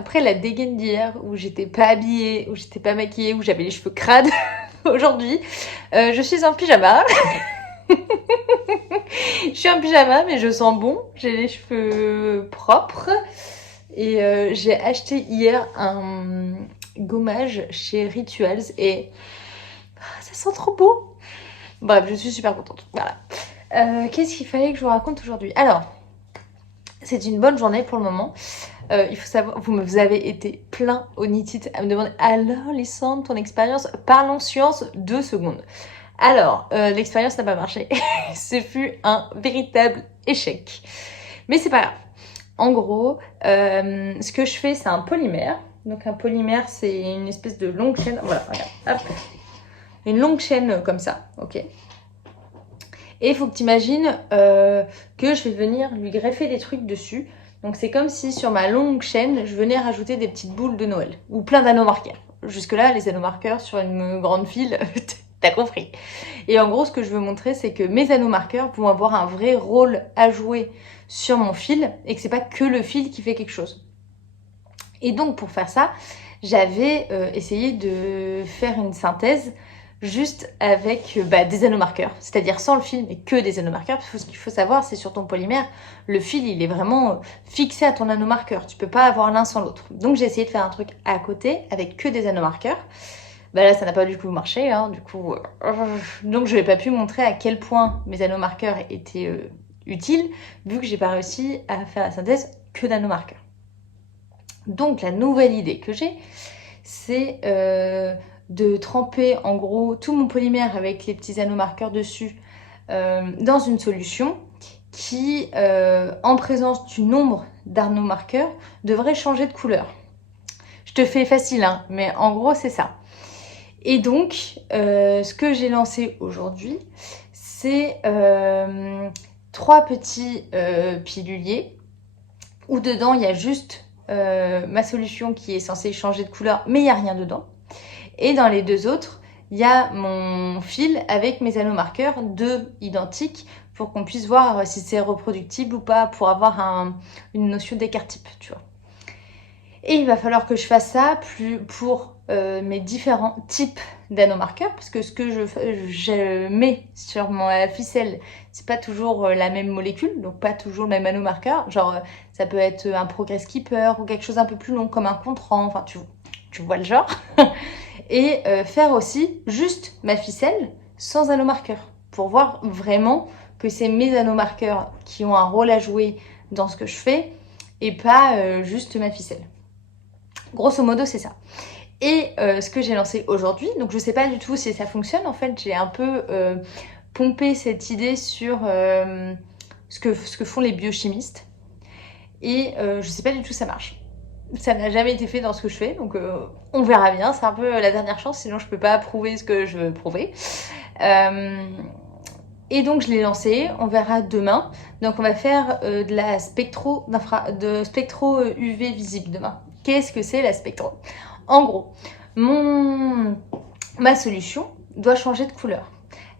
après la dégaine d'hier, où j'étais pas habillée, où j'étais pas maquillée, où j'avais les cheveux crades, aujourd'hui, je suis en pyjama. Je suis en pyjama, mais je sens bon. J'ai les cheveux propres. Et j'ai acheté hier un gommage chez Rituals et ça sent trop beau. Bref, je suis super contente. Voilà. Qu'est-ce qu'il fallait que je vous raconte aujourd'hui? Alors, c'est une bonne journée pour le moment. Il faut savoir, vous avez été plein au Nitit à me demander alors, Lysandre, ton expérience, parlons science 2 secondes. Alors, l'expérience n'a pas marché. Ce fut un véritable échec. Mais c'est pas grave. En gros, ce que je fais, c'est un polymère. Donc un polymère, c'est une espèce de longue chaîne. Voilà, regarde. Hop. Une longue chaîne comme ça, ok. Et il faut que tu imagines que je vais venir lui greffer des trucs dessus. Donc c'est comme si sur ma longue chaîne, je venais rajouter des petites boules de Noël. Ou plein d'anneaux marqueurs. Jusque-là, les anneaux marqueurs sur une grande file, t'as compris. Et en gros, ce que je veux montrer, c'est que mes anneaux marqueurs vont avoir un vrai rôle à jouer sur mon fil et que c'est pas que le fil qui fait quelque chose. Et donc, pour faire ça, j'avais essayé de faire une synthèse juste avec des anneaux marqueurs, c'est-à-dire sans le fil, mais que des anneaux marqueurs. Parce que ce qu'il faut savoir, c'est sur ton polymère, le fil, il est vraiment fixé à ton anneau marqueur. Tu peux pas avoir l'un sans l'autre. Donc, j'ai essayé de faire un truc à côté avec que des anneaux marqueurs. Là, ça n'a pas du coup marché, hein, du coup. Donc, je n'ai pas pu montrer à quel point mes anneaux marqueurs étaient utiles, vu que j'ai pas réussi à faire la synthèse que d'anneaux marqueurs. Donc, la nouvelle idée que j'ai, c'est de tremper en gros tout mon polymère avec les petits anneaux marqueurs dessus dans une solution qui, en présence du nombre d'anneaux marqueurs, devrait changer de couleur. Je te fais facile, hein, mais en gros, c'est ça. Et donc, ce que j'ai lancé aujourd'hui, c'est 3 petits piluliers où dedans, il y a juste ma solution qui est censée changer de couleur, mais il n'y a rien dedans. Et dans les 2 autres, il y a mon fil avec mes anneaux marqueurs, 2 identiques, pour qu'on puisse voir si c'est reproductible ou pas, pour avoir une notion d'écart type, tu vois. Et il va falloir que je fasse ça pour mes différents types d'anneaux marqueurs, parce que ce que je mets sur ma ficelle, c'est pas toujours la même molécule, donc pas toujours le même anneau marqueur. Genre, ça peut être un progress keeper ou quelque chose un peu plus long, comme un contrant, enfin, tu vois le genre. Et faire aussi juste ma ficelle sans anneau marqueur, pour voir vraiment que c'est mes anneaux marqueurs qui ont un rôle à jouer dans ce que je fais, et pas juste ma ficelle. Grosso modo, c'est ça. Et ce que j'ai lancé aujourd'hui, donc je sais pas du tout si ça fonctionne. En fait, j'ai un peu pompé cette idée sur ce que font les biochimistes. Et je sais pas du tout si ça marche. Ça n'a jamais été fait dans ce que je fais, donc on verra bien. C'est un peu la dernière chance, sinon je peux pas prouver ce que je veux prouver. Et donc je l'ai lancé, on verra demain. Donc on va faire de la spectro UV visible demain. Qu'est-ce que c'est la spectro? En gros, ma solution doit changer de couleur.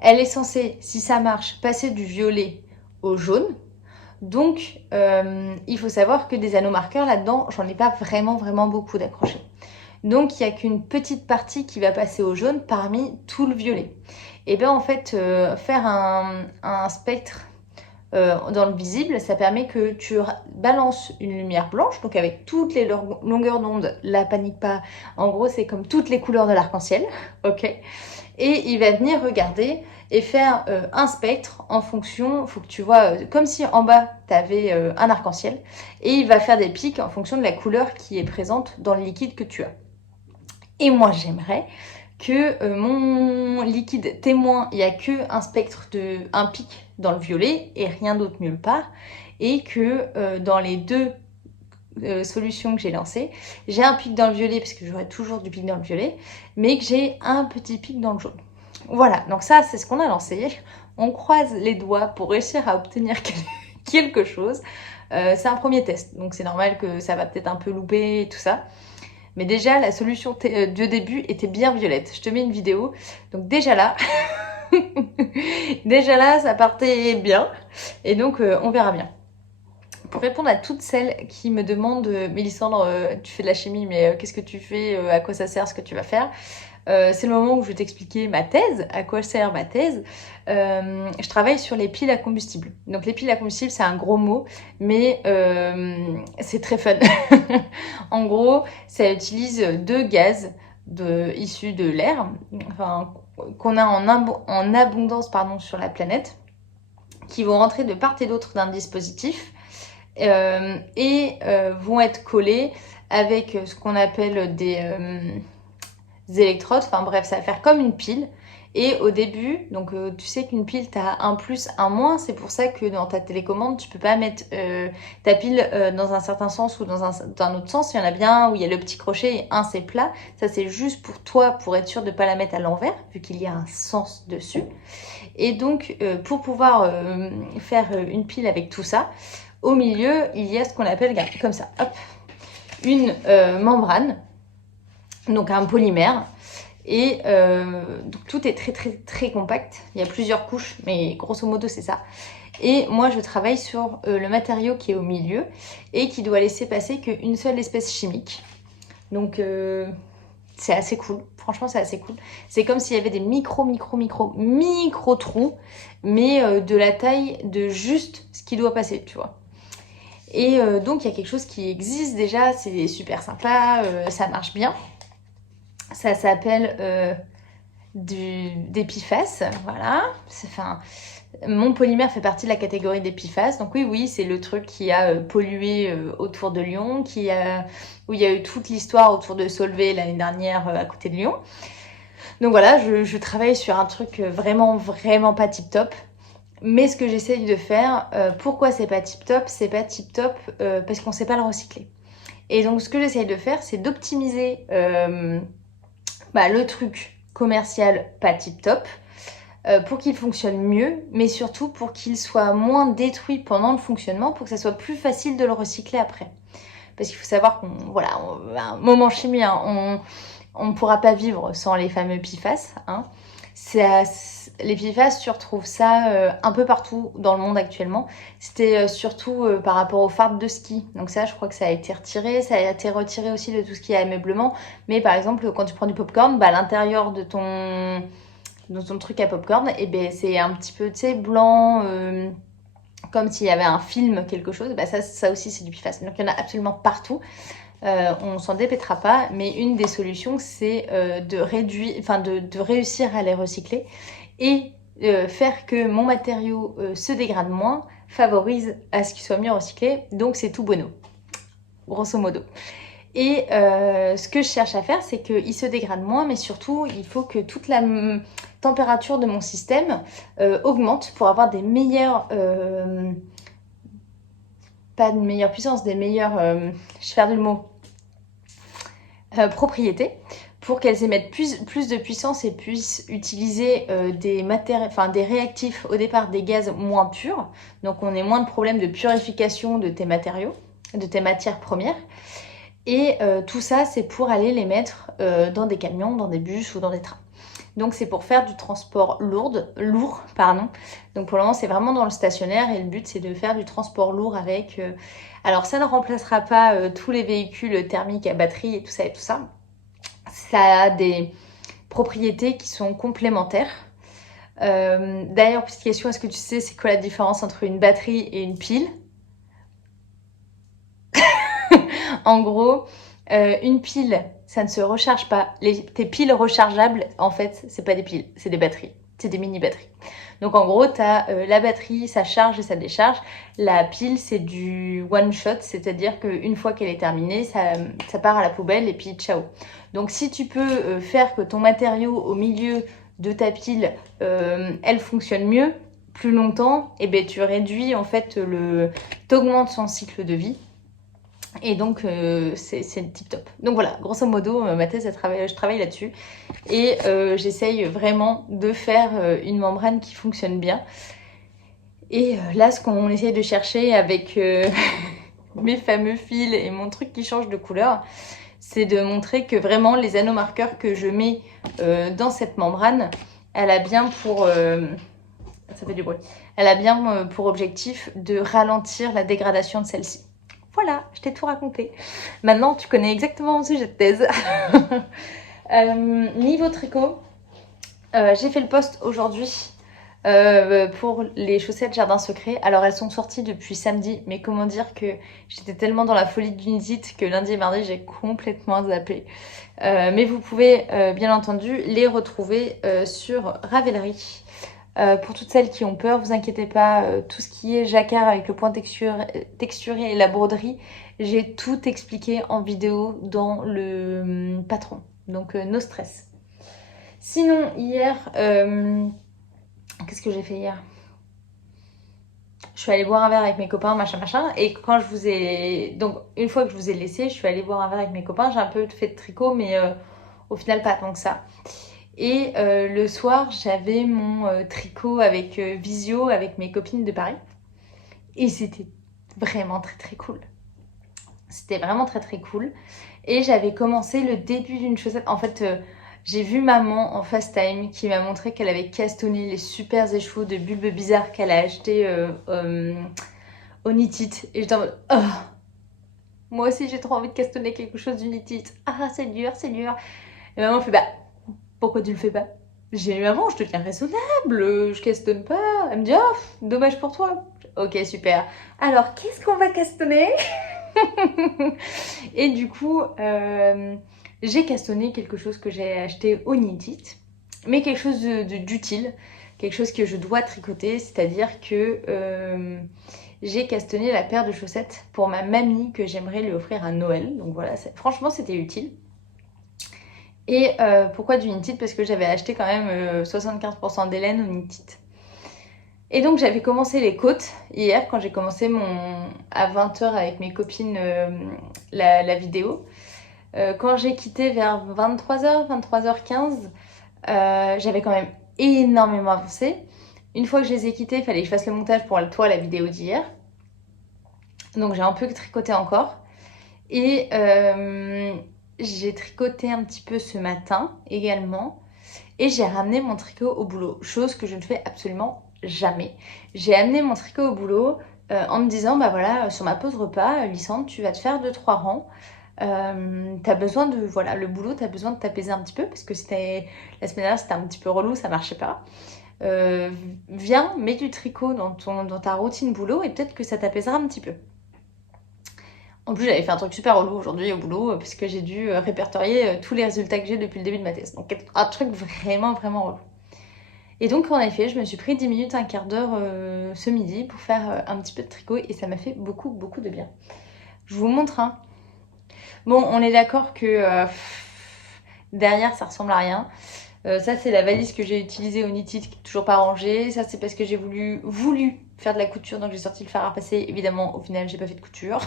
Elle est censée, si ça marche, passer du violet au jaune. Donc, il faut savoir que des anneaux marqueurs là-dedans, j'en ai pas vraiment beaucoup d'accrochés. Donc, il n'y a qu'une petite partie qui va passer au jaune parmi tout le violet. Et bien, en fait, faire un spectre dans le visible, ça permet que tu balances une lumière blanche, donc avec toutes les longueurs d'onde, là, panique pas. En gros, c'est comme toutes les couleurs de l'arc-en-ciel, ok? Et il va venir regarder et faire un spectre en fonction, faut que tu vois, comme si en bas, tu avais un arc-en-ciel, et il va faire des pics en fonction de la couleur qui est présente dans le liquide que tu as. Et moi, j'aimerais que mon liquide témoin, il n'y a qu'un spectre un pic dans le violet et rien d'autre nulle part, et que dans les 2 solutions que j'ai lancées, j'ai un pic dans le violet, parce que j'aurai toujours du pic dans le violet, mais que j'ai un petit pic dans le jaune. Voilà, donc ça, c'est ce qu'on a lancé. On croise les doigts pour réussir à obtenir quelque chose. C'est un premier test, donc c'est normal que ça va peut-être un peu louper et tout ça. Mais déjà, la solution de début était bien violette. Je te mets une vidéo. Donc déjà là, ça partait bien. Et donc, on verra bien. pour répondre à toutes celles qui me demandent Mélissandre, tu fais de la chimie, mais qu'est-ce que tu fais, à quoi ça sert ce que tu vas faire? C'est le moment où je vais t'expliquer ma thèse, à quoi sert ma thèse. Je travaille sur les piles à combustible. Donc les piles à combustible, c'est un gros mot, mais c'est très fun. En gros, ça utilise deux gaz issus de l'air, enfin, qu'on a en abondance sur la planète, qui vont rentrer de part et d'autre d'un dispositif et vont être collés avec ce qu'on appelle des électrodes. Enfin bref, ça va faire comme une pile. Et au début, donc tu sais qu'une pile, tu as un plus, un moins. C'est pour ça que dans ta télécommande, tu peux pas mettre ta pile dans un certain sens ou dans un autre sens. Il y en a bien où il y a le petit crochet et un c'est plat. Ça c'est juste pour toi, pour être sûr de ne pas la mettre à l'envers, vu qu'il y a un sens dessus. Et donc, pour pouvoir faire une pile avec tout ça, au milieu, il y a ce qu'on appelle, regarde, comme ça, hop, une membrane, donc un polymère. Et donc tout est très très très compact. Il y a plusieurs couches, mais grosso modo c'est ça. Et moi je travaille sur le matériau qui est au milieu et qui doit laisser passer qu'une seule espèce chimique. Donc c'est assez cool. Franchement c'est assez cool. C'est comme s'il y avait des micro trous, mais de la taille de juste ce qui doit passer, tu vois. Et donc il y a quelque chose qui existe déjà, c'est super sympa, ça marche bien. Ça s'appelle des PFAS, voilà. Mon polymère fait partie de la catégorie des PFAS. Donc oui, c'est le truc qui a pollué autour de Lyon, où il y a eu toute l'histoire autour de Solvay l'année dernière à côté de Lyon. Donc voilà, je travaille sur un truc vraiment pas tip top. Mais ce que j'essaye de faire, pourquoi c'est pas tip top? C'est pas tip top parce qu'on sait pas le recycler. Et donc ce que j'essaye de faire, c'est d'optimiser le truc commercial pas tip top pour qu'il fonctionne mieux, mais surtout pour qu'il soit moins détruit pendant le fonctionnement, pour que ça soit plus facile de le recycler après. Parce qu'il faut savoir un moment chimie, hein, on ne pourra pas vivre sans les fameux PFAS. Hein. Les PFAS, tu retrouves ça un peu partout dans le monde actuellement. C'était surtout par rapport aux fardes de ski. Donc ça, je crois que ça a été retiré. Ça a été retiré aussi de tout ce qui est ameublement. Mais par exemple, quand tu prends du popcorn, à l'intérieur de ton truc à popcorn, c'est un petit peu, tu sais, blanc, comme s'il y avait un film, quelque chose. Ça aussi, c'est du PFAS. Donc il y en a absolument partout. On s'en dépêtera pas, mais une des solutions, c'est de réussir à les recycler et faire que mon matériau se dégrade moins, favorise à ce qu'il soit mieux recyclé. Donc c'est tout bono, grosso modo. Et ce que je cherche à faire, c'est qu'il se dégrade moins, mais surtout, il faut que toute la température de mon système augmente pour avoir des meilleures... pas de meilleure puissance, des meilleures... je perds le mot. Propriétés, pour qu'elles émettent plus de puissance et puissent utiliser des réactifs au départ, des gaz moins purs. Donc on ait moins de problèmes de purification de tes matériaux, de tes matières premières. Et tout ça, c'est pour aller les mettre dans des camions, dans des bus ou dans des trains. Donc c'est pour faire du transport lourd. Donc pour le moment, c'est vraiment dans le stationnaire et le but, c'est de faire du transport lourd avec... Alors ça ne remplacera pas tous les véhicules thermiques à batterie et tout ça. Ça a des propriétés qui sont complémentaires. D'ailleurs, petite question, est-ce que tu sais c'est quoi la différence entre une batterie et une pile? En gros, une pile, ça ne se recharge pas. Tes piles rechargeables, en fait, c'est pas des piles, c'est des batteries. C'est des mini-batteries. Donc en gros, tu as la batterie, ça charge et ça décharge. La pile, c'est du one-shot, c'est-à-dire qu'une fois qu'elle est terminée, ça part à la poubelle et puis ciao. Donc si tu peux faire que ton matériau au milieu de ta pile, elle fonctionne mieux, plus longtemps, tu réduis en fait, t'augmentes son cycle de vie. Et donc, c'est tip top. Donc voilà, grosso modo, ma thèse, je travaille là-dessus. Et j'essaye vraiment de faire une membrane qui fonctionne bien. Et là, ce qu'on essaye de chercher avec mes fameux fils et mon truc qui change de couleur, c'est de montrer que vraiment, les anneaux marqueurs que je mets dans cette membrane, elle a bien pour Ça fait du bruit. Elle a bien pour objectif de ralentir la dégradation de celle-ci. Voilà, je t'ai tout raconté. Maintenant, tu connais exactement mon sujet de thèse. Niveau tricot, j'ai fait le post aujourd'hui pour les chaussettes Jardin Secret. Alors, elles sont sorties depuis samedi, mais comment dire que j'étais tellement dans la folie du knit que lundi et mardi, j'ai complètement zappé. Mais vous pouvez, bien entendu, les retrouver sur Ravelry. Pour toutes celles qui ont peur, vous inquiétez pas, tout ce qui est jacquard avec le point texturé et la broderie, j'ai tout expliqué en vidéo dans le patron. Donc, no stress. Sinon, hier, qu'est-ce que j'ai fait hier? Je suis allée boire un verre avec mes copains, machin, machin. Et quand je vous ai... Donc, une fois que je vous ai laissé, je suis allée boire un verre avec mes copains. J'ai un peu fait de tricot, mais au final, pas tant que ça. Et le soir, j'avais mon tricot avec Visio, avec mes copines de Paris. Et c'était vraiment très très cool. C'était vraiment très très cool. Et j'avais commencé le début d'une chaussette. En fait, j'ai vu maman en FaceTime qui m'a montré qu'elle avait castonné les super écheveaux de bulbes bizarres qu'elle a acheté au Knit. Et j'étais en mode, oh, moi aussi j'ai trop envie de castonner quelque chose du Knit. Ah, c'est dur, c'est dur. Et maman fait, bah, pourquoi tu le fais pas? J'ai dit, maman, je te tiens raisonnable, je castonne pas. Elle me dit, oh, dommage pour toi. Ok, super. Alors, qu'est-ce qu'on va castonner? Et du coup, j'ai castonné quelque chose que j'ai acheté au Knit, mais quelque chose d'utile, quelque chose que je dois tricoter, c'est-à-dire que j'ai castonné la paire de chaussettes pour ma mamie que j'aimerais lui offrir à Noël. Donc voilà, franchement, c'était utile. Et pourquoi du Knit? Parce que j'avais acheté quand même 75% des laines au Knit. Et donc j'avais commencé les côtes hier quand j'ai commencé à 20h avec mes copines la vidéo. Quand j'ai quitté vers 23h, 23h15, j'avais quand même énormément avancé. Une fois que je les ai quittés, il fallait que je fasse le montage pour toi la vidéo d'hier. Donc j'ai un peu tricoté encore. Et j'ai tricoté un petit peu ce matin également. Et j'ai ramené mon tricot au boulot, chose que je ne fais absolument jamais. J'ai amené mon tricot au boulot en me disant, bah voilà, sur ma pause repas, Lysandre, tu vas te faire 2-3 rangs. T'as besoin de, voilà, le boulot, t'as besoin de t'apaiser un petit peu parce que la semaine dernière, c'était un petit peu relou, ça marchait pas. Viens, mets du tricot dans ta routine boulot et peut-être que ça t'apaisera un petit peu. En plus, j'avais fait un truc super relou aujourd'hui au boulot parce que j'ai dû répertorier tous les résultats que j'ai depuis le début de ma thèse. Donc, un truc vraiment, vraiment relou. Et donc, en effet, je me suis pris 10 minutes, un quart d'heure ce midi pour faire un petit peu de tricot et ça m'a fait beaucoup, beaucoup de bien. Je vous montre, hein. Bon, on est d'accord que derrière, ça ressemble à rien. Ça, c'est la valise que j'ai utilisée au Knit qui est toujours pas rangée. Ça, c'est parce que j'ai voulu faire de la couture, donc j'ai sorti le fer à repasser. Évidemment, au final, j'ai pas fait de couture.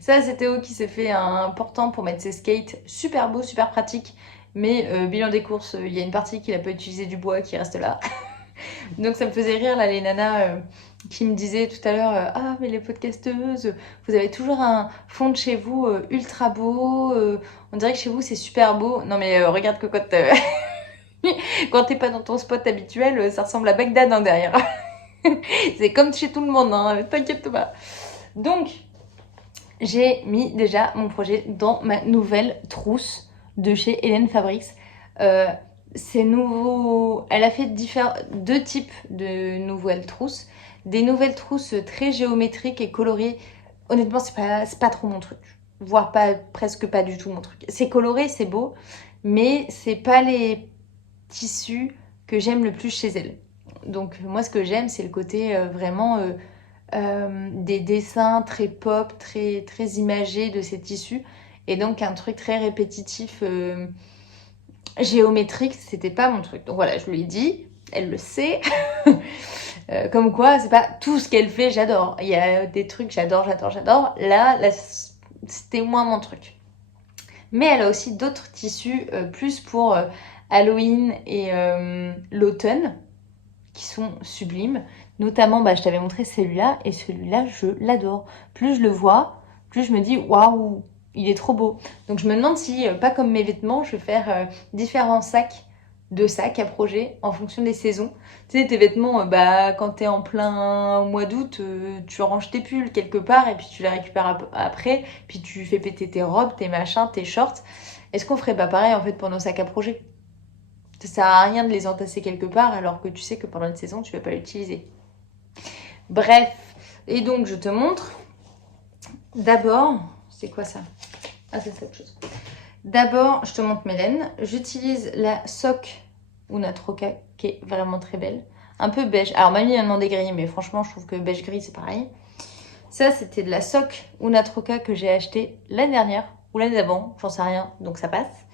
Ça, c'est Théo qui s'est fait un portant pour mettre ses skates. Super beau, super pratique. Mais bilan des courses, il y a une partie qu'il a pas utilisé du bois qui reste là. Donc ça me faisait rire là les nanas qui me disaient tout à l'heure ah mais les podcasteuses, vous avez toujours un fond de chez vous ultra beau, on dirait que chez vous c'est super beau. Non mais regarde cocotte, quand t'es pas dans ton spot habituel, ça ressemble à Bagdad hein, derrière. C'est comme chez tout le monde, hein, t'inquiète pas. Donc j'ai mis déjà mon projet dans ma nouvelle trousse de chez Hélène Fabrics. C'est nouveau. Elle a fait deux types de nouvelles trousses. Des nouvelles trousses très géométriques et colorées. Honnêtement, c'est pas trop mon truc. Voire pas, presque pas du tout mon truc. C'est coloré, c'est beau, mais c'est pas les tissus que j'aime le plus chez elle. Donc moi, ce que j'aime, c'est le côté vraiment des dessins très pop, très, très imagés de ces tissus. Et donc un truc très répétitif, géométrique, c'était pas mon truc. Donc voilà, je lui ai dit, elle le sait. Comme quoi, c'est pas tout ce qu'elle fait, j'adore. Il y a des trucs, j'adore. Là, c'était moins mon truc. Mais elle a aussi d'autres tissus, plus pour Halloween et l'automne, qui sont sublimes. Notamment, bah, je t'avais montré celui-là, et celui-là, je l'adore. Plus je le vois, plus je me dis, waouh, il est trop beau. Donc je me demande si, pas comme mes vêtements, je vais faire différents sacs de sacs à projet en fonction des saisons. Tu sais, tes vêtements, quand t'es en plein mois d'août, tu ranges tes pulls quelque part et puis tu les récupères après, puis tu fais péter tes robes, tes machins, tes shorts. Est-ce qu'on ferait pas pareil en fait pour nos sacs à projet? Ça sert à rien de les entasser quelque part alors que tu sais que pendant une saison, tu vas pas l'utiliser. Bref, et donc je te montre. D'abord, c'est quoi ça? Ah, c'est autre chose. D'abord, je te montre mes laines. J'utilise la Sock Una Troca qui est vraiment très belle. Un peu beige. Alors, mamie a demandé gris, mais franchement, je trouve que beige gris, c'est pareil. Ça, c'était de la Sock Una Troca que j'ai acheté l'année dernière ou l'année d'avant, j'en sais rien, donc ça passe.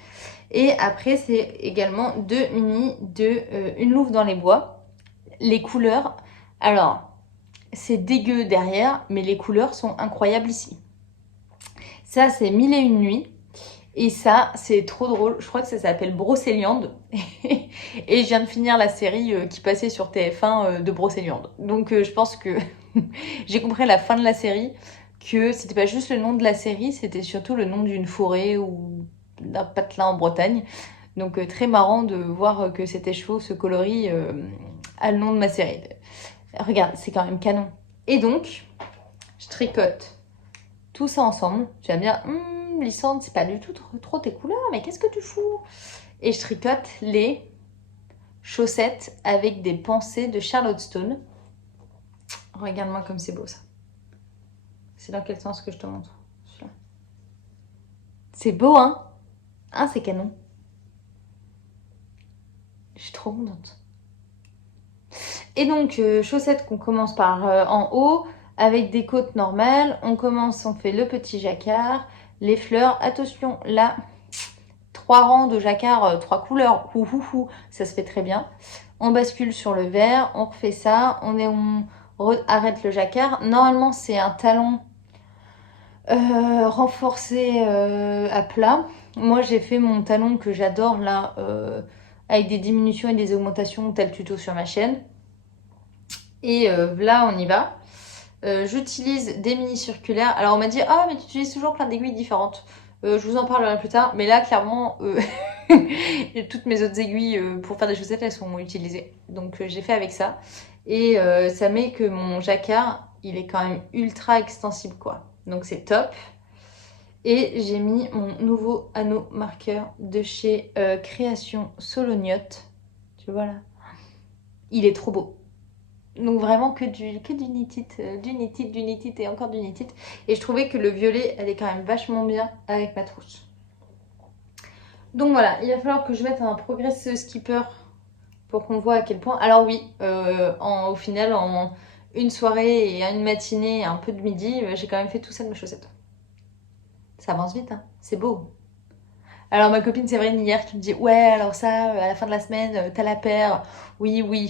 Et après, c'est également deux mini de Une Louve dans les bois. Les couleurs, alors, c'est dégueu derrière, mais les couleurs sont incroyables ici. Ça, c'est Mille et une nuits. Et ça, c'est trop drôle. Je crois que ça s'appelle Brocéliande. Et je viens de finir la série qui passait sur TF1 de Brocéliande. Donc je pense que j'ai compris à la fin de la série que c'était pas juste le nom de la série, c'était surtout le nom d'une forêt ou d'un patelin en Bretagne. Donc très marrant de voir que cet écheveau se colorie à le nom de ma série. Regarde, c'est quand même canon. Et donc, je tricote tout ça ensemble. Tu vas me dire, Lysandre, c'est pas du tout trop tes couleurs, mais qu'est-ce que tu fous? Et je tricote les chaussettes avec des pensées de Charlotte Stone. Regarde-moi comme c'est beau ça. C'est dans quel sens que je te montre? C'est beau, hein? Hein, c'est canon. Je suis trop contente. Et donc, chaussettes qu'on commence par en haut, avec des côtes normales. On commence, on fait le petit jacquard, les fleurs. Attention, là, 3 rangs de jacquard, 3 couleurs, ça se fait très bien. On bascule sur le vert, on refait ça, on arrête le jacquard. Normalement, c'est un talon renforcé à plat. Moi, j'ai fait mon talon que j'adore là, avec des diminutions et des augmentations, tel tuto sur ma chaîne. Et là, on y va. J'utilise des mini circulaires. Alors, on m'a dit, ah, mais tu utilises toujours plein d'aiguilles différentes. Je vous en parlerai plus tard. Mais là, clairement, toutes mes autres aiguilles pour faire des chaussettes, elles sont utilisées. Donc, j'ai fait avec ça. Et ça met que mon jacquard, il est quand même ultra extensible, quoi. Donc, c'est top. Et j'ai mis mon nouveau anneau marqueur de chez Création Solognotte. Tu vois là? Il est trop beau. Donc vraiment que du nitite, du nitite et encore du nitite. Et je trouvais que le violet allait quand même vachement bien avec ma trousse. Donc voilà, il va falloir que je mette un progress skipper pour qu'on voit à quel point. Alors oui, au final, en une soirée et une matinée et un peu de midi, j'ai quand même fait tout ça de mes chaussettes. Ça avance vite, hein, c'est beau. Alors ma copine Séverine hier qui me dit ouais alors ça à la fin de la semaine t'as la paire. Oui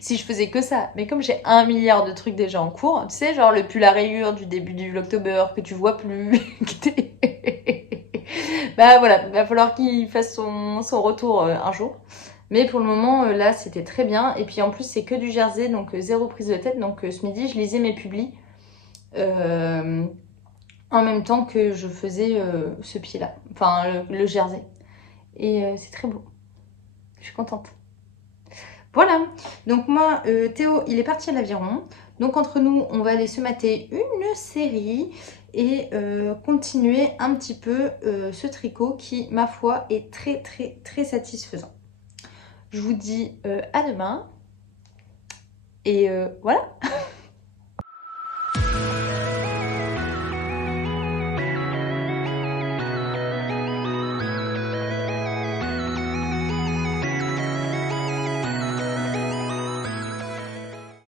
si je faisais que ça. Mais comme j'ai 1 milliard de trucs déjà en cours, tu sais genre le pull à rayures du début du Vlogtober que tu vois plus. Bah voilà, il va falloir qu'il fasse son retour un jour. Mais pour le moment là c'était très bien. Et puis en plus c'est que du jersey donc zéro prise de tête. Donc ce midi je lisais mes publis. En même temps que je faisais ce pied-là, enfin le jersey. Et c'est très beau. Je suis contente. Voilà, donc moi, Théo, il est parti à l'aviron. Donc entre nous, on va aller se mater une série et continuer un petit peu ce tricot qui, ma foi, est très satisfaisant. Je vous dis à demain. Et voilà.